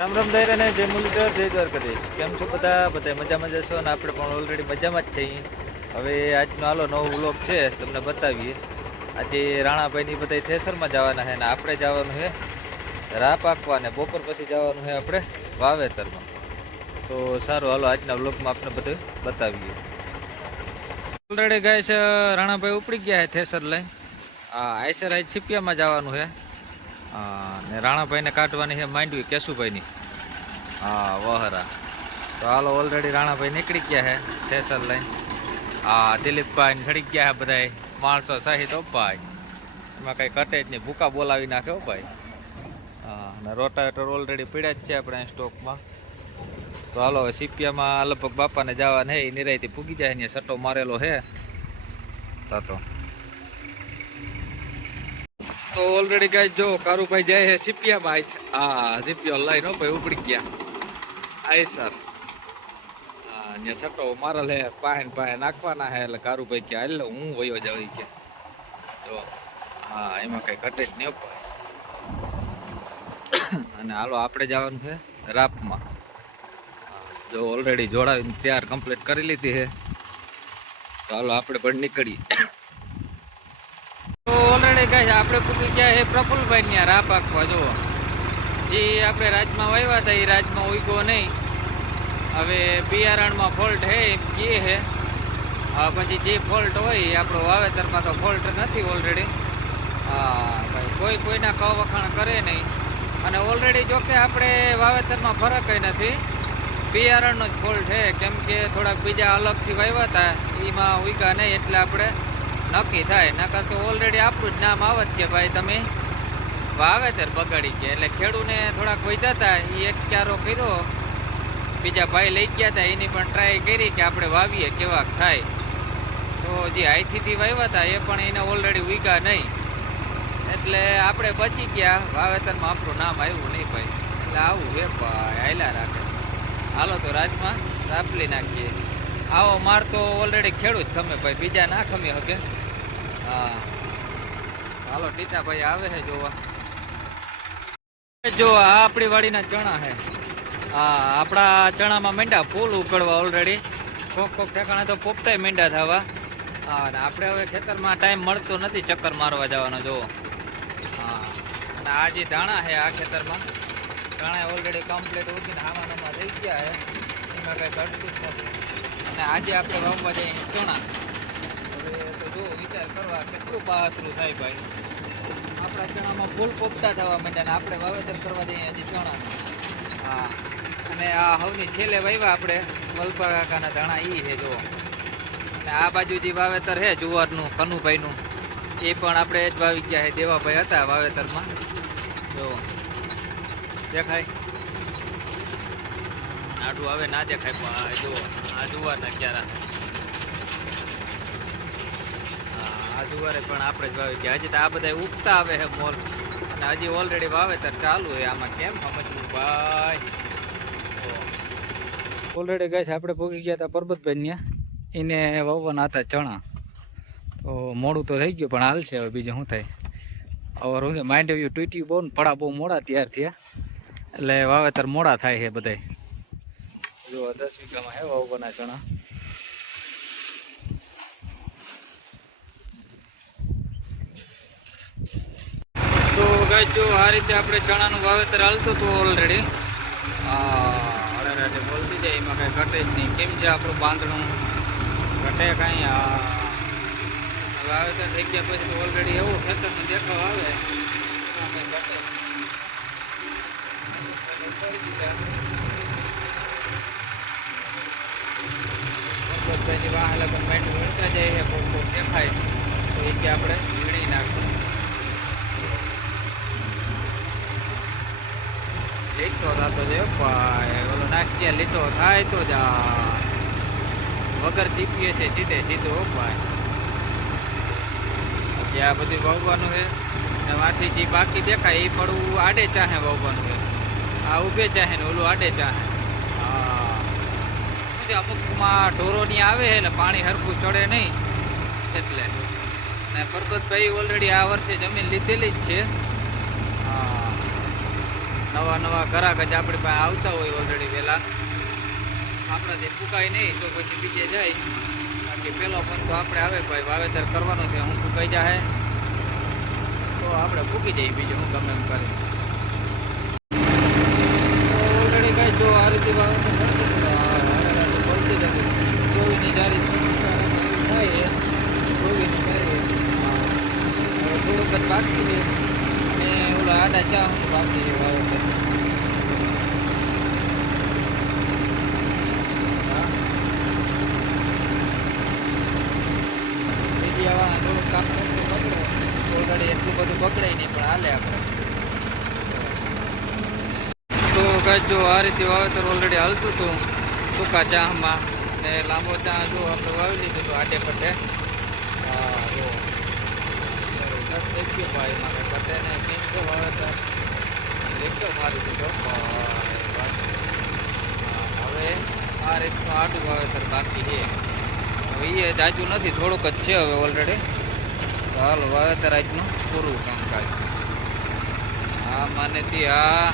રામ રામ દઈ અને જય મુરલીધર, જય દ્વારકાધીશ. કેમ છો બધા? બધા મજામાં જશો અને આપણે પણ ઓલરેડી મજામાં જ છીએ. હવે આજનો હાલો નવો વ્લોગ છે, તમને બતાવીએ. આજે રાણાભાઈની બધા થેસરમાં જવાના છે અને આપણે જવાનું છે રા પાકવા અને બપોર પછી જવાનું છે આપણે વાવેતરમાં. તો સારું, હાલો આજના વ્લોગમાં આપણે બધું બતાવીએ. ઓલરેડી ગાય છે રાણાભાઈ ઉપડી ગયા છે થેસર લઈ આ આઈસર આઈ છીપિયામાં જવાનું છે ને રાણાભાઈને કાઢવાની છે માંડવી કેશુભાઈની. હા વહરા. તો હાલો ઓલરેડી રાણાભાઈ નીકળી ગયા છે થેસર લઈને. હા દિલીપભાઈ ચડી ગયા છે બધાય. માણસો સહિત ભાઈ. એમાં કંઈ કટે જ નહીં. ભૂકા બોલાવી નાખે, હો ભાઈ. હા અને રોટાવેટર ઓલરેડી પીડ્યા જ છે આપણે સ્ટોકમાં તો હાલો સીપિયામાં લગભગ બાપાને જવાને હે એ નિરાયથી પૂગી જાય ને સટ્ટો મારેલો હે તા. તો ઓલરેડી ગાય જો, કારુભાઈ જાય છે સીપિયામાં હા સીપિયો લાઈન હો, ભાઈ ઉપડી ગયા. આય સર. હા, ને સટ્ટો મારે લે પાહેન ને પાહે નાખવાના હે, એટલે કારુભાઈ કે હાલ હું વયો જાવ કે. જો, હા, એમાં કઈ ઘટે જ નહીં હો અને હાલો, આપણે જવાનું છે રાપમાં. જો ઓલરેડી જોડાવીને તૈયાર કમ્પ્લીટ કરી લીધી છે. તો હાલો, આપણે પણ નીકળીએ. છે. આપણે પૂછી ગયા એ પ્રફુલભાઈ ત્યાં રા પાકવા જુઓ. જે આપણે રાજમાં વાવ્યા હતા એ રાજમાં ઉગ્યો નહીં. હવે બિયારણમાં ફોલ્ટ હે એમ કહે હે પછી જે ફોલ્ટ હોય એ આપણો વાવેતરમાં તો ફોલ્ટ નથી ઓલરેડી હા, ભાઈ, કોઈ કોઈના ક વખાણ કરે નહીં. અને ઓલરેડી જો કે આપણે વાવેતરમાં ફરક નથી. બિયારણનો જ ફોલ્ટ છે. કેમ કે થોડાક બીજા અલગથી વાવ્યા હતા એમાં ઉગ્યા નહીં એટલે આપણે નક્કી થાય. નકર તો ઓલરેડી આપણું જ નામ આવત કે ભાઈ તમે. વાવેતર બગાડી ગયા એટલે ખેડૂને થોડાક વધ્યા હતા એ એક ક્યારો કર્યો. બીજા ભાઈ લઈ ગયા હતા એની પણ ટ્રાય કરી કે આપણે વાવીએ કેવાક થાય. તો જે હાઈથીથી વાવ્યા હતા એ પણ એને ઓલરેડી ઉગા નહીં. એટલે આપણે બચી ગયા. વાવેતરમાં આપણું નામ આવ્યું નહીં ભાઈ. એટલે આવું હે ભાઈ. હાયલા રાખે. હાલો તો રાજમાં રાપલી નાખીએ. આવો, માર તો ઓલરેડી ખેડૂત ખમે ભાઈ, બીજા ના ખમી શકે હા. હાલો ટીટાભાઈ આવે છે જોવા. જો આ આપણી વાડીના ચણા છે હા, આપણા ચણામાં મેંડા ફૂલ ઉકળવા ઓલરેડી કોક કોક ઠેકાણે તો પોપટાય મેંડા થવા. હા, અને આપણે હવે ખેતરમાં ટાઈમ મળતો નથી ચક્કર મારવા જવાનો જોવો હા, અને આ જે દાણા છે આ ખેતરમાં દાણા ઓલરેડી કમ્પ્લીટ ઉઠીને હામાનામાં થઈ ગયા છે. એમાં કંઈ ઘટતું જ નથી. અને આજે આપણે રમવા જઈએ ચણા હવે તો જો વિચાર કરવા કેટલું પાતળું થાય ભાઈ. આપણા ચણામાં ફૂલ પોપતા થવા માંડ્યા ને આપણે વાવેતર કરવા જઈએ હજી ચણા હા. અને આ હવની છેલ્લે વાવ્યા આપણે વલપા કાકાના ધાણા એ છે જો અને આ બાજુ જે વાવેતર છે જુવારનું, કનુભાઈનું, એ પણ આપણે જ વાવી ગયા છે. દેવાભાઈ હતા વાવેતરમાં. દેખાય? આડું હવે ના દેખાય, પણ આ જુઓ, આ જુવારના ક્યારા. આ જુવારે પણ આપણે જ વાવી ગયા. હજી તો આ બધા ઉગતા આવે છે મોલ. અને હજી ઓલરેડી વાવેતર ચાલુ છે. આમાં કેમ સમજવું, ભાઈ? ઓલરેડી ગાય આપણે ભોગી ગયા હતા પરબતભાઈ ત્યાં એને વાવવાના હતા ચણા. તો મોડું તો થઈ ગયું, પણ હાલશે હવે બીજું શું થાય? હવે માઇન્ડ વ્યૂ તૂટ્યું બહુ ને પડા બહુ મોડા ત્યાર થયા. એટલે વાવેતર મોડા થાય છે બધાય. જો દસ વીઘામાં હે વાવવાના ચણા. તો ગાય જો આ રીતે આપણે ચણાનું વાવેતર હાલતું હતું ઓલરેડી અરે બોલતી જાય, એમાં કાંઈ ઘટે જ નહીં. કેમ છે આપણું બાંધણું? ઘટે કાંઈ? વાવેતર થઈ ગયા પછી ઓલરેડી એવું ખેતરનું દેખાવ આવે એમાં કાંઈ ઘટે જ નહીં. બધાની વાહ લગન માઇન્ડ વળતા જાય છે કોક દેખાય તો એ કે આપણે વીણી નાખવું લીટો થતો છે ભાઈ ઓલો નાખીએ લીટો થાય તો જ વગર ટીપીએ છે સીધે સીધો ભાઈ આ બધું વાવવાનું છે. ને માંથી જે બાકી દેખાય, એ પડવું આડે ચાહે વાવવાનું છે. આ ઊભે ચાહે ને ઓલું આડે ચાહે. હા. અમુકમાં ઢોરોની આવે છે એટલે પાણી હરખું ચડે નહીં. એટલે. ને પરબતભાઈ ઓલરેડી આ વર્ષે જમીન લીધેલી જ છે. હા. નવા નવા ઘરાક જ આપણી પાસે આવતા હોય ઓલરેડી વહેલા આપણાથી ફૂકાય નહીં, તો પછી બીજે જાય. બાકી પેલો પણ તો આપણે આવે ભાઈ, વાવેતર કરવાનું છે, હું ફૂંકાઈ જાય તો આપણે ફૂંકી જઈએ બીજું હું ગમે એમ કરી ઓલરેડી આ રીતે બોલતી જશે ચોવીસની જારી થાય જારી હવે થોડુંક જ બાકી છે, અને ઓલા આડા ચા હું બાકી છે મીડિયાવાળા થોડુંક કામ કરતું પકડે ઓલરેડી એટલું બધું પકડાય નહીં, પણ હાલે આપણે. કાંઈ જો આ રીતે વાવેતર ઓલરેડી હાલતું હતું. સૂકા ચાહમાં ને લાંબો ચા જો આપણે વાવી લીધું હતું આટે પટે. હવે આ રીતનું આટું વાવેતર બાકી છે. હવે એ જાજુ નથી, થોડુંક જ છે હવે ઓલરેડી હાલ વાવેતર આજનું પૂરું કામકાજ. હા માને આ